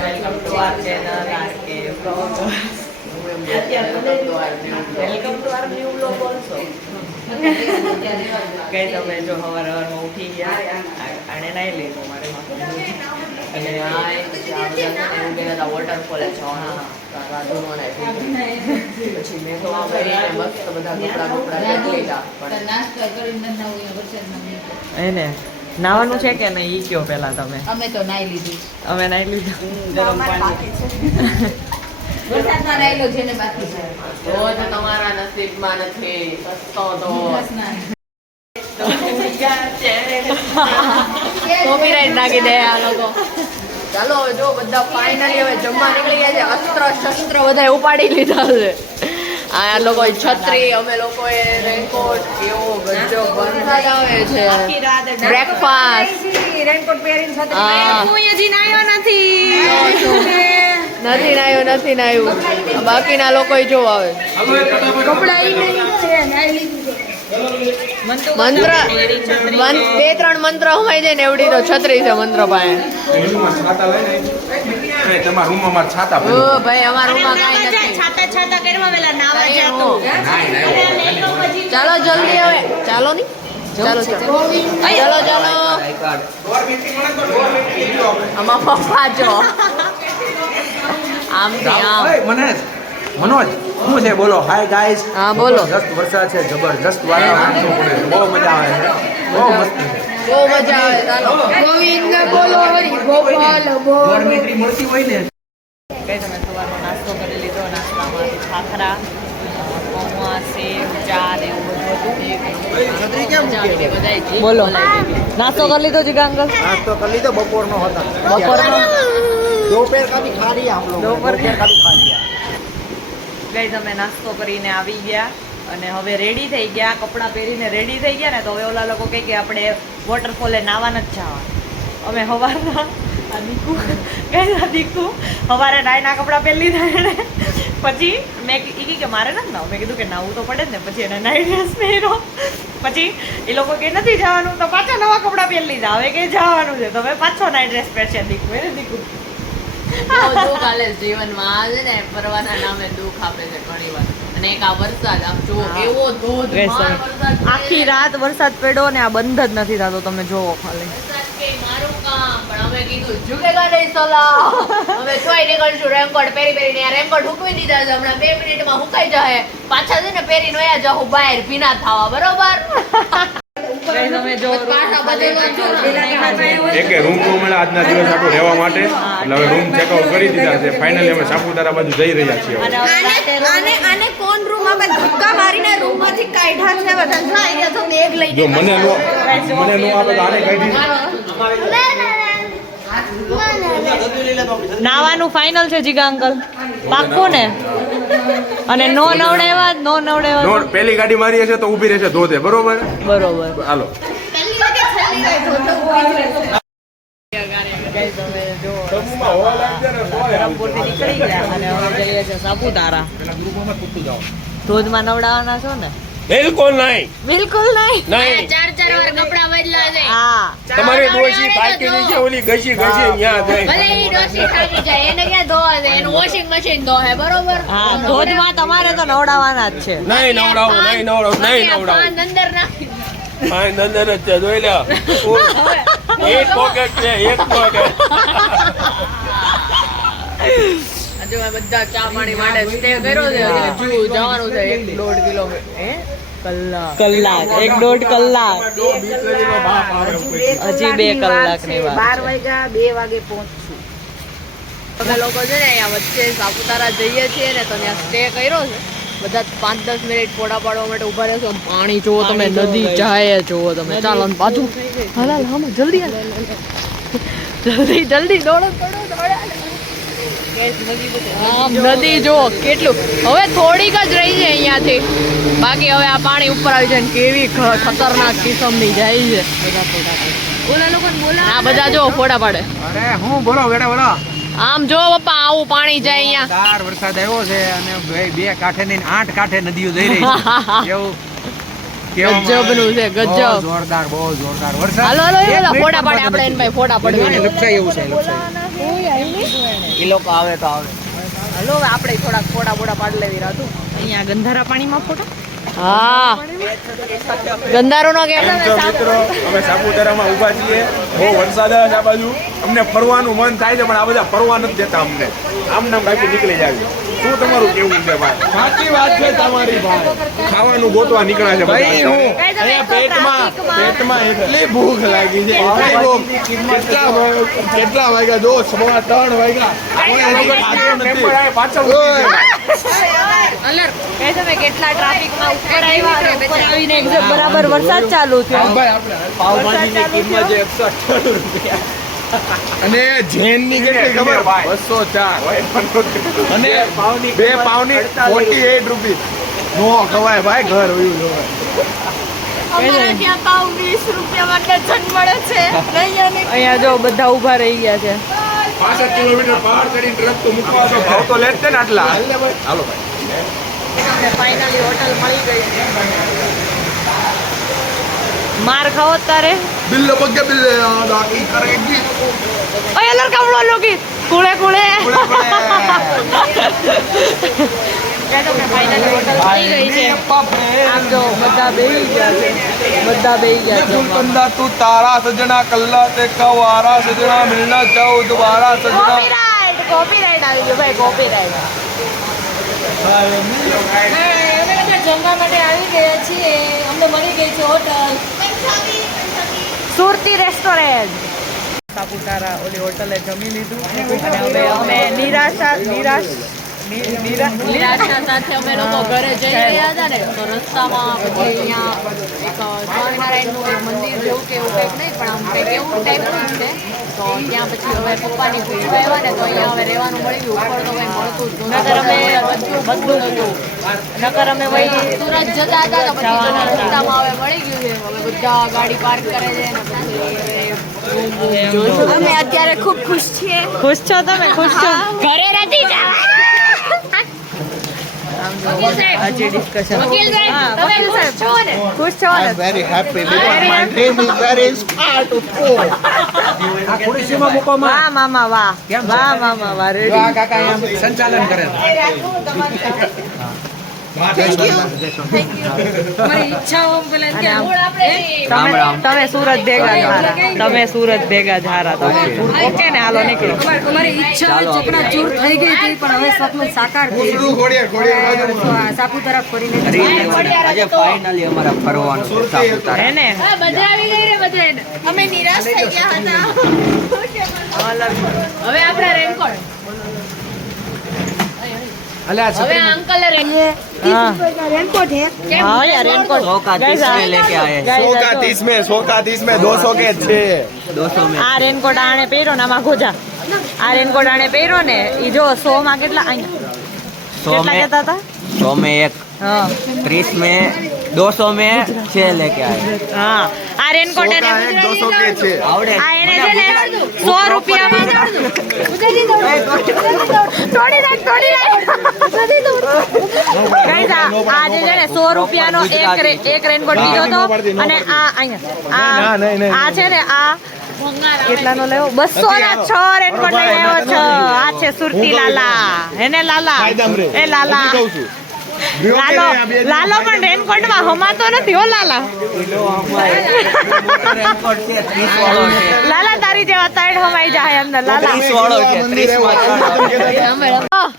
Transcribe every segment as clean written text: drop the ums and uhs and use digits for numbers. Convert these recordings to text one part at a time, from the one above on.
Welcome to our channel RK vlog. Welcome to our new vlog also. કઈ તમે જો સવારમાં ઉઠી ગયા અને નાઈ લીધું મારે અને વોટરફોલ પછી મેં તો મસ્ત બધા એને નાવાનું છે કે નહીં ઈ કયો પેલા તમે? અમે તો નાઈ લીધું. અમે નાઈ લીધું. ગરમ પાણી વરસાદમાં નાઈ લો છે ને બાકી છે. રોજ તમારા નસીબમાં નથી સસ્તો તો કોપીરાઈટ નાખી દે આ લોકો. ચાલો જો બધા ફાઇનલી હવે જમવા નીકળી ગયા છે. અસ્ત્ર શસ્ત્ર બધા ઉપાડી લીધા છે. આ લોકો છત્રી, અમે લોકોએ રેનકોટ, કેવો ગજબ વરસાદ આવે છે. બ્રેકફાસ્ટ રેનકોટ પહેરીને સાથે હા. હું હજી નાયો નથી. નથી નાયું. બાકીના લોકો જો આવે કપડા ઈ નહીં છે નાઈ લીધું છે. મંત્ર બે ત્રણ મંત્ર હોય છે ને એવડી તો છત્રી છે મંત્ર પાસે. તમારા રૂમમાં મારા છાતા ઓ ભાઈ અમારા રૂમમાં કાંઈ નથી. છાતા કરવા વેલા નાવા જાતો. ચાલો જલ્દી હવે ચાલો ની ચાલો આમાં પપ્પા જો આમથી આમ. મનોજ શું છે બોલો? Hi guys. હા બોલો. જબરદસ્ત વરસાદ છે, જબરદસ્ત વાતાવરણ છે, બહુ મજા આવે છે, બહુ મસ્ત છે. બહુ મજા આવે. ચાલો ગોવિંદ બોલો હરી ગોપાલ બોલ. ડોરમેટરી મળતી હોય ને કઈ તમે સવારનો નાસ્તો કરી લીધો? નાસ્તામાંથી ખાખરા, પૌવા, સેવ, ચા ને એવું બધું હતું. બોલો નાસ્તો કરી લીધો જીગા અંકલ? નાસ્તો કરી લીધો બપોરનો હતા. બપોરનો दोपहर का भी खा लिया हम लोग. दोपहर का भी खा लिया. ગઈ તમે નાસ્તો કરીને આવી ગયા અને હવે રેડી થઈ ગયા. કપડાં પહેરીને રેડી થઈ ગયા ને તો હવે ઓલા લોકો કહે કે આપણે વોટરફોલે નાવા નથી જવાનું. અમે સવારના દીકુ સવારે નાઈના કપડાં પહેરી લીધા એને. પછી મેં કીધું કે મારે નથી નાવું. મેં કીધું કે નાવું તો પડે જ ને. પછી એને નાઈટ ડ્રેસ પહેર્યો. પછી એ લોકો કે નથી જવાનું તો પાછા નવા કપડાં પહેરી લીધા. હવે કે જવાનું છે તો હવે પાછો નાઈટ ડ્રેસ પહેરશે દીકુ. એને દીકુ દુઃખ આલે જીવનમાં છે ને, ફરવાના નામે દુઃખ આપે છે ઘણી વાર. અને એક આ વરસાદ આમ જુઓ કેવો ધોધમાર વરસાદ. આખી રાત વરસાદ પડ્યો ને આ બંધ જ નથી થતો. તમે જોવો ખાલી. વરસાદ કે મારું કામ પણ અમે કીધું ઝુકેગા નહીં સલા. હવે જોઈ નીકળશું રેનકોટ પહેરીને. આ રેનકોટ હુકવી દીધા છે. હમણાં 2 મિનિટમાં હુકાઈ જાય. પાછા છે ને પહેરીને વયા જાઉં બહાર ભીના થવા. બરોબર? એકે રૂમ તો મળે આજના દિવસ આટલું રહેવા માટે. એટલે હવે રૂમ ચેકઆઉટ કરી દીધા છે. ફાઇનલી અમે સાપુતારા બાજુ જઈ રહ્યા છીએ. આને કોણ રૂમ માં ધક્કા મારીને રૂમ માંથી કાઢ્યા છે બધા. જો અહીંયા તો બેગ લઈ જો મને નો આપે તો આને કાઢી. નાવાનું ફાઇનલ છે જીગા અંકલ? પાક્કું ને? અને નો નવડેવા પેલી ગાડી મારી હશે તો ઊભી રહેશે ધોધે. બરોબર હાલો. સાપુતારા ધોધમાં નવડાવવાના છો ને? બિલકુલ નહીં. ચાર વાર કપડા બદલા છે. હા તમારી ડોશી થાકી ગઈ છે, ઓલી ઘસી ત્યાં જાય. ભલે ઈ ડોશી થાકી જાય એને ક્યાં ધોવા છે? એનું વોશિંગ મશીન ધોહે. બરોબર? હા ધોધમાં તમારે તો નવડાવવાના જ છે. નહીં નવડાવું. અંદર નાખી પાંચ અંદર જ છે, જોઈ લો. એક પોકેટ છે, એક પોકેટ. આજે બધા ચા પાણી માટે સ્ટે કર્યો છે. હજુ જવાનું છે 1.5 કિલોમીટર. કલાક 1.5 કલાક. હજી 2 કલાકની વાત. 12 વાગ્યા 2 વાગે પહોંચશું. અમે લોકો છે ને અહીંયા વચ્ચે સાપુતારા જઈએ છીએ ને તો ત્યાં સ્ટે કર્યો છે. બધા 5-10 મિનિટ ફોટા પાડવા માટે ઉભા રહેશો. પાણી જોવો તમે, નદી જાય જોવો તમે. ચાલો પાછું હાલ જલ્દી દોડો. નદી જો કેટલું. હવે થોડીક જ રહી છે અહીંયાથી. બાકી હવે આ પાણી ઉપર આવી જાય ને કેવી ખતરનાક કિસ્મની જાય છે. આ બધા જો ફોટા પાડે. અરે હું બોલો બેટા બોલો. આમ જો પપ્પા આવું પાણી જાય અહીંયા. તાર વરસાદ આવ્યો છે અને 2 કાંઠે ને 8 કાંઠે નદીઓ જઈ રહી છે. એવું ગજબનું છે ગજબ. જોરદાર, બહુ જોરદાર વરસાદ. હાલો ફોટા પાડે આપણે. એને ભાઈ ફોટા પડે. લપસાય એવું છે. એ લોકો આવે તો આવે. હલો હવે આપણે થોડાક ફોટા બોડા પાડી લેવી રાતું. અહીંયા ગંધારા પાણીમાં ફોટા. હા ગંધારો નો કે મિત્રો અમે સાપુતારામાં ઊભા છીએ. બહુ વરસાદ આવે છે આ બાજુ. અમને ફરવાનું મન થાય છે પણ આ બધા ફરવા નથી દેતા અમને. આમ નામ કાંઈ નીકળી જાય. શું તમારું કેવું છે ભાઈ? સાચી વાત છે તમારી ભાઈ. ખાવાનું ગોતવા નીકળ્યા છે ભાઈ બધા. હું અહીંયા પેટમાં એટલી ભૂખ લાગી છે એટલી ભૂખ. કેટલા વાગ્યા જો 3:15 વાગ્યા કોઈ હજી ખાધું નથી. પાછળ ઊભી છે. કહે તમે કેટલા ટ્રાફિકમાં ઉપર આવ્યા અને ઉપર આવીને એક્ઝેક્ટ બરાબર વરસાદ ચાલુ થયો. ભાઈ આપણે પાવભાજીની કિંમત છે 198 રૂપિયા. અને જેનની કેટલી ખબર? 204. અને 2 પાવની 48 રૂપિયા. નો ખવાય ભાઈ, ઘર હોયું જોવાય. અમારા ત્યાં પાવ 20 રૂપિયામાં ડઝન મળે છે. અહીંયા જો બધા ઊભા રહી ગયા છે. 65 કિલોમીટર બહાર ચડીને ટ્રક તો મૂકવા તો ભાવ તો લે જ છે ને આટલા. હાલો ભાઈ. ફાઇનલી હોટલ મળી ગઈ છે. માર ખાઓ તારે બિલ્લ બગ્ગે બિલ્લ દાકી કરેગી. ઓય લડકા બોલો લોકી કુળે કુળે ફાઇનલી હોટલ મળી ગઈ છે. આમ જો બધા બેહી ગયા છે. બધા બેહી ગયા છે. कंदा तू तारा सजना कल्ला ते कवारा सजना मिलना चाहो दोबारा सजना. કોપીરાઇટ આવી ગયો ભાઈ, કોપીરાઇટ. અમે બધા જમવા માટે આવી ગયા છીએ. અમને મળી ગઈ છે હોટલ સુરતી રેસ્ટોરન્ટ. સાપુતારા ઓલી હોટલે જમી લીધું અને હવે અમે નિરાશા સાથે અમે લોકો ઘરે જઈ રહ્યા હતા ને તો રસ્તામાં પછી અહીંયા એક સ્વામિનારાયણનું એક મંદિર જેવું કે એવું કંઈક નહીં પણ આમ કંઈક એવું ટાઈપનું છે તો ત્યાં પછી હવે પપ્પાની પૂછવા આવ્યા ને તો અહીંયા હવે રહેવાનું મળી ગયું. ઉપર તો કંઈ મળતું જ નકર અમે બધું હતું. નકર અમે વહી સુરત જતા હતા તો પછી રસ્તામાં હવે મળી ગયું છે. હવે બધા ગાડી પાર્ક કરે છે ને પછી અમે અત્યારે ખૂબ ખુશ છીએ. ખુશ છો તમે? ખુશ છો? ઘરે નથી જવા. હજી ડિસ્કશન. વકીલ સાહેબ, તમે ખુશ છો ને? ખુશ છો ને? Very happy because my dream is very inspired to go. વાહ મામા વાહ, વાહ મામા વાહ. રેડી. સંચાલન કરે. મારી ઈચ્છાઓ પેલા અને ત્યાં આમ- મૂળ આપણે તમે સુરત ભેગા ધારા. તમે સુરત ભેગા ધારા. ઓકે ને હાલો નીકળો. અમારી ઈચ્છા ચકનાચૂર થઈ ગઈ હતી પણ હવે સપનું સાકાર થયું. સાપુતારા ફરીને આજે ફાઇનલી અમારા ફરવાનું છે સાપુતારા. હે ને હા, બધા આવી ગઈ રે બધા. અમે નિરાશ થઈ ગયા હતા. હવે આપણા રેનકોટ હવે આ અંકલે રેનકોટ હે હા યાર રેનકોટ. 100 का 30 में लेके आए हैं. 100 का 30 में 100 का 30 में 200 के 6. 200 में આ રેનકોટ આણે પહેર્યો ને આમાં ગોજા. આ રેનકોટ આણે પહેર્યો ને ઈ જો 100 માં કેટલા અહીંયા 100 કેટલા में કહેતા હતા? 100 में एक, હા 30 में 200 में 6 लेके आए. હા આ રેનકોટ 100 એને का 1 200 के 6. આવડે આ એને છે ને 100 રૂપિયામાં તોડી નાખ Guys, આ જે છે ને 100 રૂપિયાનો એક રેનકોટ લીધો તો અને આ અહીંયા આ છે ને આ કેટલાનો લેવો 200 ના 6 રેનકોટ લઈ આવ્યો છો. આ છે સુરતી લાલા. હેને લાલા? એ લાલા લાલો પણ રેનકોટ માં હમાતો નથી હો લાલા. રેનકોટ છે 30 વાળો છે. લાલા તારી જેવા તાઈડ હમાઈ જાય અંદર લાલા. 30 વાળો છે 30 માં.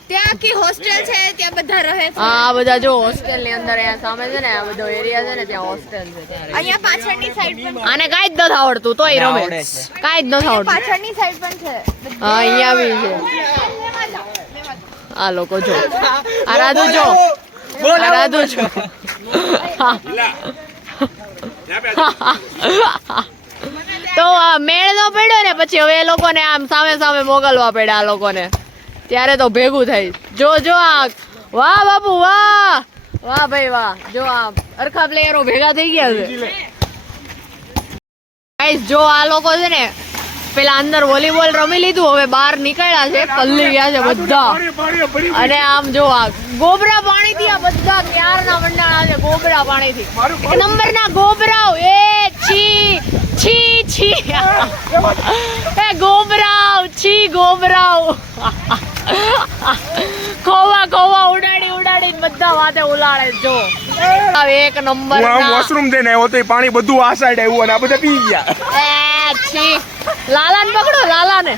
ત્યાં આખી હોસ્ટેલ છે ત્યાં બધા રહે છે. હા બધા જો હોસ્ટેલ ની અંદર અહીંયા સામે છે ને આ બધો એરિયા છે ને ત્યાં હોસ્ટેલ છે. અહીંયા પાછળની સાઈડ પણ આને કાઈ જ નથી આવડતું તોય રમે આવડે છે. કાઈ જ નથી આવડતું. પાછળની સાઈડ પણ છે. હા અહીંયા બી છે. આ લોકો જો આ રાધુ જો આ રાધુ જો તો આ મેળ નો પડ્યો ને પછી હવે એ લોકોને આમ સામે સામે મોકલવા પડ્યા આ લોકોને ત્યારે તો ભેગું થાય. જો જો આ વાહ બાપુ વાહ વાહ ભાઈ વાહ જો આ અરખા પ્લેયરો ભેગા થઈ ગયા છે. ગાઈસ જો આ લોકો છે ને પેલા અંદર વોલીબોલ રમી લીધું, હવે બહાર નીકળ્યા છે, પલ્લી ગયા છે બધા. અને આમ જો આ ગોબરા પાણીથી આ બધા ક્યારના મંડાણા છે, ગોબરા પાણીથી. એક નંબરના ગોબરાઓ. એ છી છી છી એ ગોબરાઓ, છી ગોબરાઓ. ખોવા ખોવા ઉડાડી બધા વાતે ઉલાડે. જો એક નંબર વોશરૂમ જઈને આવ્યો તો પાણી બધું આ સાઈડ આવ્યું અને આ બધા પી ગયા. લાલાને પકડો, લાલાને.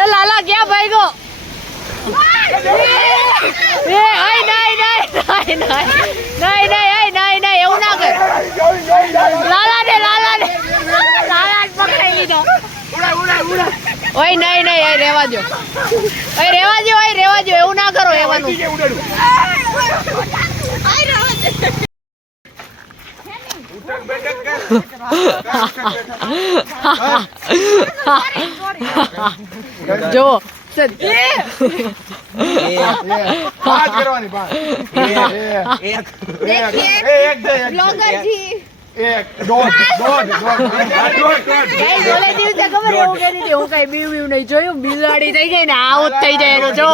એ લાલા ક્યાં ભાગ્યો? એ આય નહીં એવું ના કર. લાલાને પકડાઈ લીધો. ઓય નહીં રહેવા દો, એવું ના કરો. એવાનું જો જોયું, બિલાડી થઈ ગઈ ને આવું થઈ જાય. જો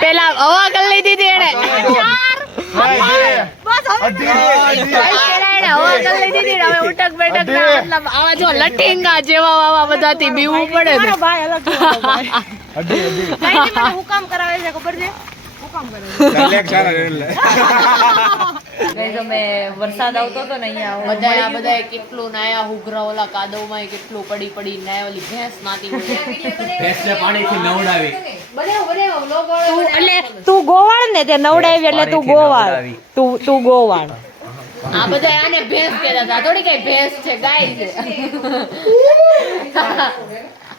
પેલા હવા કરી લીધી હતી એને. હવે ઉટક બેટક મતલબ આવા જો લટિંગા જેવા આવા બધાથી બીવું પડે ને. હું કામ કરાવે છે ખબર છે? વરસાદ આવતો હતો ને અહીંયા બધા કેટલું નાયા, હુઘરા ઓલા કાદવમાં કેટલું પડી નાયા. ઓલી ભેંસ નાતી ભેંસને પાણીથી નવડાવી. એટલે તું ગોવાળ ને તે નવડાવી એટલે તું ગોવાળ. તું ગોવાળ. આ બધા આને ભેંસ કહેતા હતા, થોડી કઈ ભેંસ છે, ગાય છે.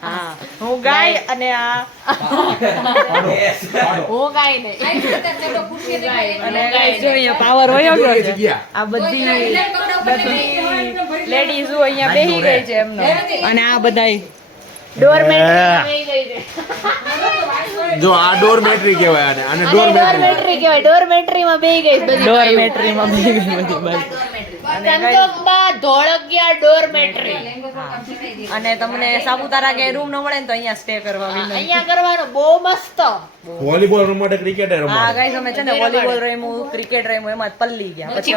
હા, હું ગાય અને આ હું ગાય નહીં. અને ગાઈસ જો અહીંયા પાવર વયો ગયો છે. આ બધી લેડીઝ અહીંયા બેહી ગઈ છે એમનો. અને આ બધાય જો આ ડોરમેટ્રી કહેવાય આને ડોરમેટ્રી કહેવાય. ડોરમેટ્રીમાં બેહી ગઈ બધી. ડોરમેટ્રીમાં બેહી ગઈ બધી બસ. સંતોકમાં ધોળકિયા ડોરમેટ્રી. અને તમને સાપુતારા કે રૂમ ન મળે ને તો અહીંયા સ્ટે કરવા વિનંતી. અહીંયા કરવાનું બહુ મસ્ત. વોલીબોલ રમવા ક્રિકેટ હા રમવા. ગાઈસ અમે છે ને વોલીબોલ રમ્યું, ક્રિકેટ રમ્યું, એમાં જ પલ્લી ગયા. પછી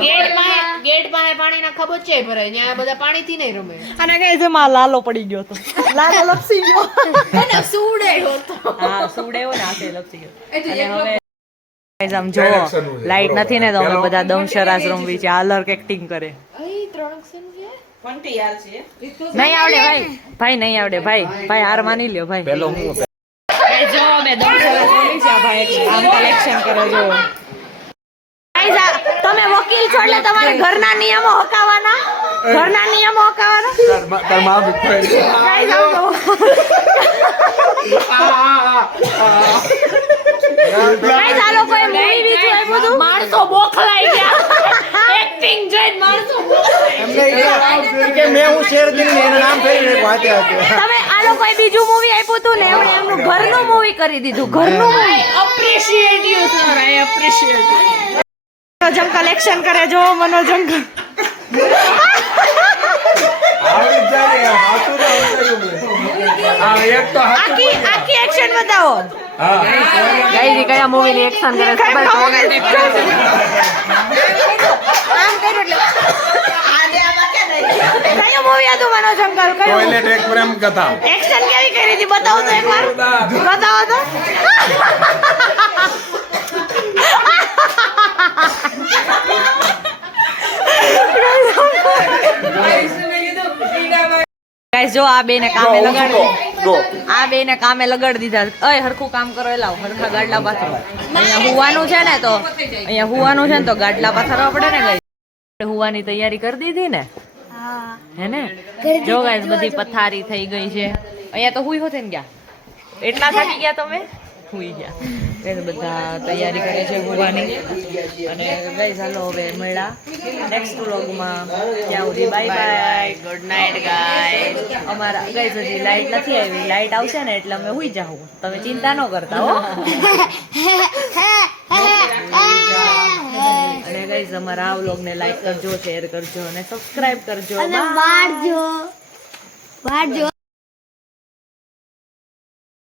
ગેટ પાસે પાણીના ખબોચિયા ભરાય, ત્યાં બધા પાણીથી નહીં રમે. અને ગાઈસ એમાં લાલો પડી ગયો તો. લાલો લપસી ગયો. એને સુવડે હતો. હા સુવડેવો ને હાથે લપસી ગયો. અને હવે ગાઈસ આમ જો લાઈટ નથી ને તો અમે બધા દમશરાસ રમવી છે. આલર્ક એક્ટિંગ કરે. નહીં આવડે ભાઈ નહીં આવડે ભાઈ હાર માની લ્યો ભાઈ. પેલો હું જો અમે દમશરાસ રમી છે. આ ભાઈ આમ કલેક્શન કરે જો. તમે વકીલ છો એટલે તમારે ઘરના નિયમો હકાવવાના. તાર માં માણસો બોખલાઈ ગયા. એક્ટિંગ જોઈને માણસો કે મેં હું શેર દીને એનું નામ ફેરી વાંચ્યા છે. તમે આ લોકોએ બીજું મૂવી આપ્યું હતું ને એમણે એમનું ઘરનું મૂવી કરી દીધું. ઘરનું movie appreciate you sir, I appreciate. મનોજમ કલેક્શન કરે જો મનોજમ. આખી એક્શન બતાવો. ગાઈસ કયા મૂવી ની એક્શન કરે ખબર આમ કર્યું એટલે કયો મૂવી હતું મનોજમ કલ કયો ટોયલેટ એક પ્રેમ કથા. એક્શન કેવી કરી હતી બતાવો તો એકવાર. બતાવો તો. ગાઈસ જો આ બેને કામે લગાડી. આ બેને કામે લગાડી દીધા. અય હરખું કામ કરો એલાવ હરખા ગાડલા પાથરો. અહીંયા હુવાનું છે ને તો ગાડલા પાથરવા પડે ને ગાઈસ. હુવાની તૈયારી કરી દીધી ને હે ને. જો ગાઈસ બધી પથારી થઈ ગઈ છે. અહીંયા તો હુઈ હોતે ને ગયા. એટલા થાકી ગયા તમે હુઈ ગયા. બધા તૈયારી કરે છે હુવાની. અને ગાઈસ હાલો હવે મળ્યા નેક્સ્ટ વ્લોગમાં. ત્યાં સુધી bye bye, good night guys. અમારા ગાઈસ હજી લાઈટ નથી આવી. લાઈટ આવશે ને એટલે અમે હુઈ જાઉં. તમે ચિંતા ન કરતા હો. અને ગાઈસ અમારા આ વ્લોગને લાઈક કરજો, શેર કરજો અને સબસ્ક્રાઇબ કરજો. વાળજો